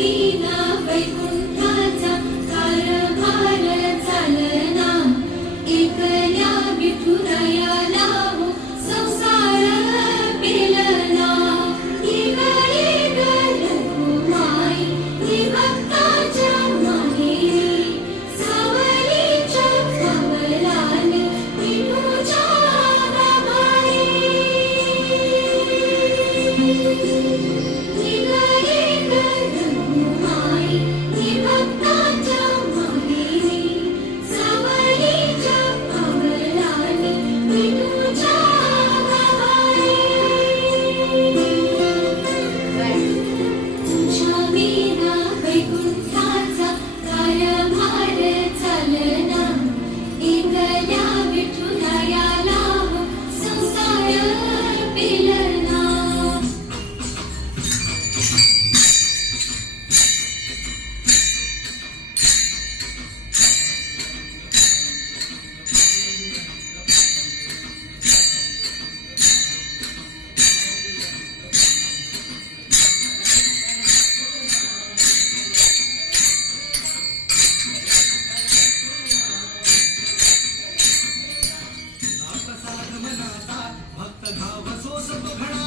विना वैकुंठाचा कारभार चालना, एकल्या विठुरायाला हो संसार पेलना. निघाली रघुमाई ही भक्ताच्या माहेरी, सावलीच्या कमलाने विठूच्या गाभारी. भक्त घाव सोसतो घडा